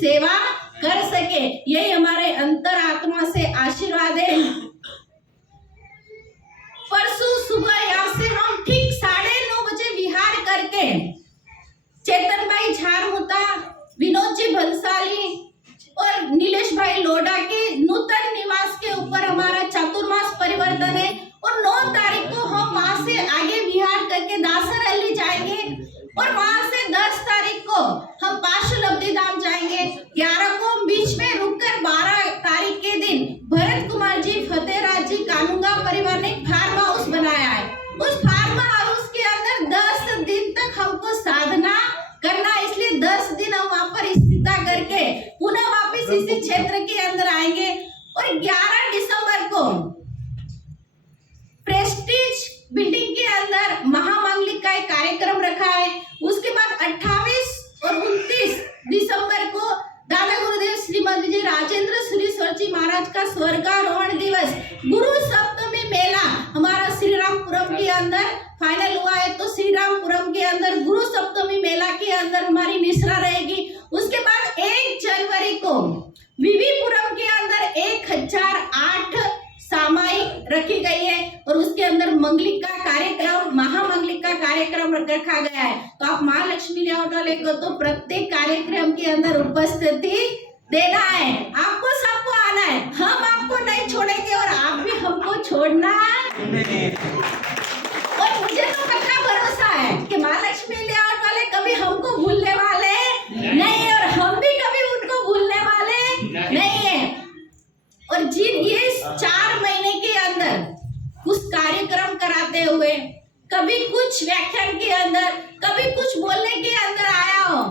सेवा कर सके, यही हमारे अंतरात्मा से आशीर्वाद है। परसों सुबह यहाँ से हम ठीक 9:30 बजे विहार करके चेतन भाई झारमुता, विनोद जी भंसाली और नीलेश भाई लोढ़ा के नूतन निवास के ऊपर हमारा चातुर्मास परिवर्तन है। और 9 तारीख को हम वहां से आगे विहार करके दासर अली जाएंगे और वहां से 10 तारीख को हम पाशुलब्धि धाम जाएंगे। 11 को हम बीच में रुककर 12 तारीख के दिन भरत कुमार जी फतेहराज जी कानूंगा परिवार ने फार्म हाउस बनाया है। उस फार्म हाउस के अंदर 10 दिन तक हमको साधना करना, इसलिए 10 दिन हम वहां पर स्थिरता करके पुनः वापस इसी क्षेत्र के अंदर आएंगे। और 11 दिसंबर को प्रेस्टीज बिल्डिंग के अंदर महामांगलिक का एक कार्यक्रम रखा है। उसके बाद 28 और 29 दिसंबर को दादा गुरुदेव श्रीमद विजय राजेंद्र सुरीश्वर जी महाराज का स्वर्गारोहण दिवस गुरु सप्तमी मेला हमारा श्रीरामपुरम के अंदर फाइनल हुआ है। तो श्रीरामपुरम के अंदर गुरु सप्तमी मेला के अंदर हमारी निश्रा रहेगी। उसके बाद 1 जनवरी को विविपुरम के अंदर 1008 सामायिक रखी गई है और उसके अंदर मंगलिक का कार्यक्रम, महामंगलिक का कार्यक्रम रखा गया है। तो आप महालक्ष्मी लेआउट वाले को तो प्रत्येक कार्यक्रम के अंदर उपस्थिति देना है, आपको सबको आना है। हम आपको नहीं छोड़ेंगे और आप भी हमको छोड़ना नहीं। और मुझे तो पक्का भरोसा है कि महालक्ष्मी लेआउट वाले कभी हमको भूलने वाले नहीं और हम भी कभी उनको भूलने वाले नहीं है। और जिन ये 4 महीने के अंदर कुछ कार्यक्रम कराते हुए, कभी कुछ व्याख्यान के अंदर, कभी कुछ बोलने के अंदर आया हो,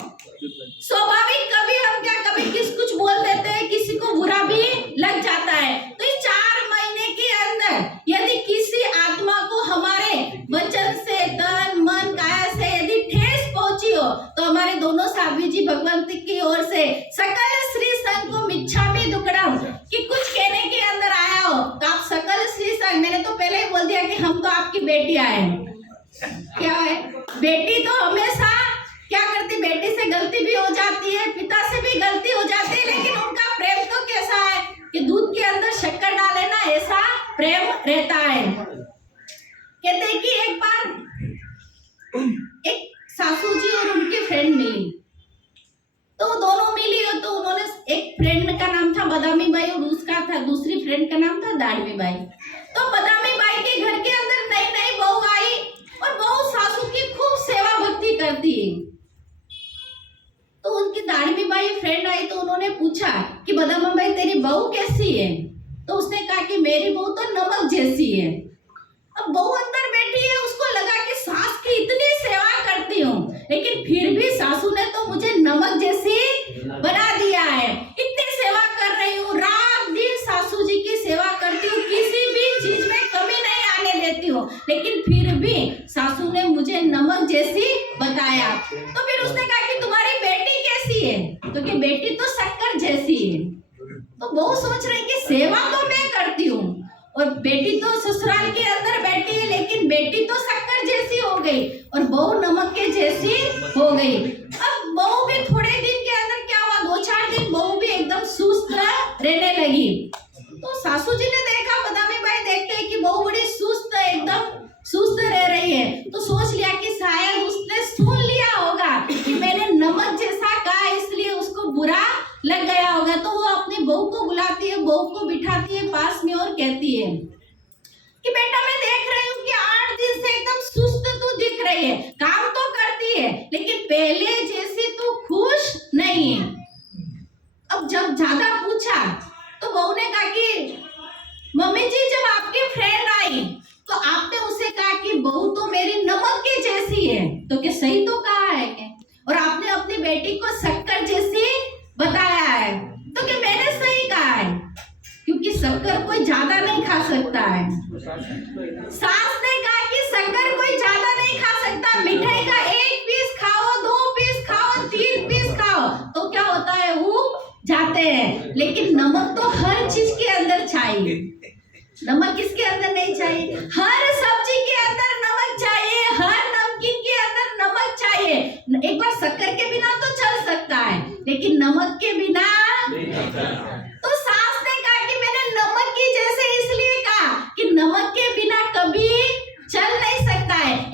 स्वाभाविक कभी हम क्या कभी कुछ बोल देते हैं, किसी को बुरा भी लग जाता है। तो इस 4 महीने के अंदर यदि किसी आत्मा को हमारे वचन से, तन मन काया से यदि ठेस पहुंची हो, तो हमारे दोनों साध्वी जी भगवंती की ओर से सकल श्री संघ को मिच्छामि दुक्कडम कि कुछ कहने के अंदर आया हो तो आप सकल श्री संघ, मैंने तो पहले ही बोल दिया कि हम तो आपकी बेटियां हैं। क्या है, बेटी तो हमेशा क्या करती, बेटी से गलती भी हो जाती है, पिता से भी गलती हो जाती है, लेकिन उनका प्रेम तो कैसा है कि दूध के अंदर शक्कर डाले ना, ऐसा प्रेम रहता है। कहते हैं कि एक बार एक सासू जी और उनकी फ्रेंड मिली, तो दोनों मिली हो तो उन्होंने, एक फ्रेंड का नाम था बदामी बाई और उसका था दूसरी फ्रेंड का नाम था दाड़वी बाई। तो बदामी बाई के घर के अंदर नई नई बहू आई और बहू सासू की खूब सेवा भक्ति करती है। तो उनकी दाड़वी बाई फ्रेंड आई तो उन्होंने पूछा कि बदामी बाई तेरी बहू कैसी है? तो उसने कहा कि मेरी बहू तो नमक जैसी है। अब बहू अंदर बैठी है, उसको लगा कि सास की इतनी सेवा करती हूँ लेकिन फिर भी सासू ने तो मुझे नमक जैसी बना दिया है। इतनी सेवा कर रही हूँ, रात दिन सासू जी की सेवा करती हूँ, किसी भी चीज में कमी नहीं आने देती हूँ, लेकिन फिर भी सासू ने मुझे नमक जैसी बताया। तो फिर उसने कहा कि तुम्हारी बेटी कैसी है? तो कि बेटी तो शक्कर जैसी है। तो बहू सोच रही कि सेवा तो मैं करती हूँ और बेटी तो ससुराल के अंदर बैठी है, लेकिन बेटी तो शक्कर जैसी हो गई और बहू नमक के जैसी हो गई। अब बहू भी थोड़े दिन के अंदर क्या हुआ, 2-4 दिन बहू भी एकदम सुस्त रहने लगी। तो सासू जी ने देखा, बदामी बाई देखते हैं कि बहू बड़ी सुस्त, एकदम सुस्त रह रही है, तो सोच लिया कि शायद उसने सुन लिया होगा कि मैंने नमक जैसा कहा, इसलिए उसको बुरा लग गया होगा। तो वो अपनी बहू को बुलाती है, बहू को बिठाती है पास में और कहती है कि बेटा मैं देख रही हूँ कि 8 दिन से एकदम सुस्त तू दिख रही है, काम तो करती है लेकिन पहले जैसी तू खुश नहीं है। अब जब ज्यादा पूछा तो बहू ने कहा कि मम्मी जी जब आपकी फ्रेंड आई तो आपने उसे कहा कि बहू तो मेरी नमक की जैसी है, तो क्या सही तो कहा है क्या? और आपने अपनी बेटी को शक्कर जैसी बताया है, तो क्या मैंने सही कहा है? क्योंकि शक्कर कोई ज्यादा नहीं खा सकता है। सास ने कहा कि शक्कर कोई ज्यादा नहीं खा सकता, मिठाई का 1 पीस खाओ, 2 पीस खाओ, 3 पीस खाओ तो क्या होता है, वो जाते हैं, लेकिन नमक तो हर चीज के अंदर चाहिए। नमक किसके अंदर नहीं चाहिए? हर सब्जी के अंदर नमक चाहिए, हर नमकीन के अंदर नमक चाहिए। एक बार शक्कर के बिना तो चल सकता है, लेकिन नमक के बिना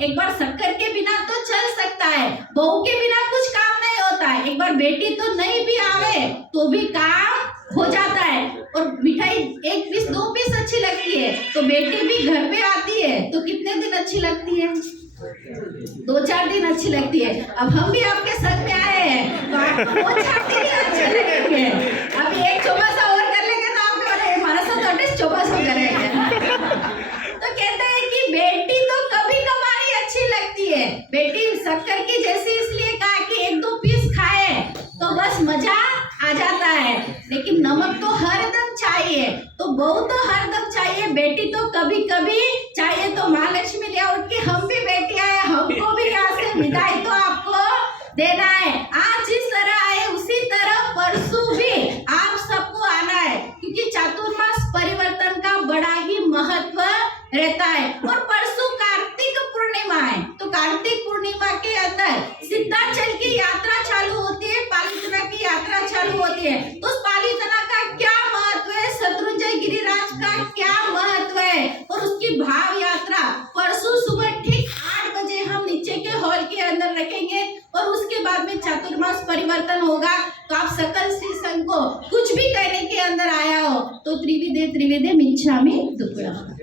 एक बार शक्कर के बिना तो चल सकता है, बहू के बिना कुछ काम नहीं होता है। एक बार बेटी तो नहीं भी आवे तो भी काम हो जाता है। और मिठाई 1 पीस 2 पीस अच्छी लगती है तो बेटी भी घर पे आती है तो कितने दिन अच्छी लगती है? 2-4 दिन अच्छी लगती है। अब हम भी आपके संग में आए हैं तो आपको 2-4 दिन ही अच्छे लगेंगे। अभी एक चौमासा और कर लेंगे तो आपके बोले हमारा साथ अटेस्ट चौमासा करेंगे। तो कहते हैं कि बेटी तो कभी कभार ही अच्छी लगती है। बेटी शक्कर की जैसी इसलिए कहा कि 1-2 पीस खाए तो बस मजा आ जाता है, लेकिन नमक तो हरदम चाहिए। तो बहू तो हरदम चाहिए, बेटी तो कभी कभी चाहिए। तो महालक्ष्मी ले उठ के हम भी बेटी आए, हमको भी यहाँ से विदाई तो आपको देना है। आज जिस तरह आए उसी तरह परसों भी आप सबको आना है, क्योंकि चातुर्मास परिवर्तन का बड़ा ही महत्व रहता है। और परसों कार्तिक पूर्णिमा है, तो कार्तिक पूर्णिमा के अंदर सिद्धांचल की यात्रा चालू होती है, पालीतना की यात्रा चालू होती है। तो उस पालीतना का क्या महत्व है, शत्रुंजय गिरिराज का क्या महत्व है, और उसकी भाव यात्रा परसों सुबह ठीक 8 बजे हम नीचे के हॉल के अंदर रखेंगे। और उसके बाद में चातुर्मास परिवर्तन होगा। तो आप सकल श्री संघ को कुछ भी कहने के अंदर आया हो तो त्रिविधे त्रिविधे मिच्छामि दुक्कडम।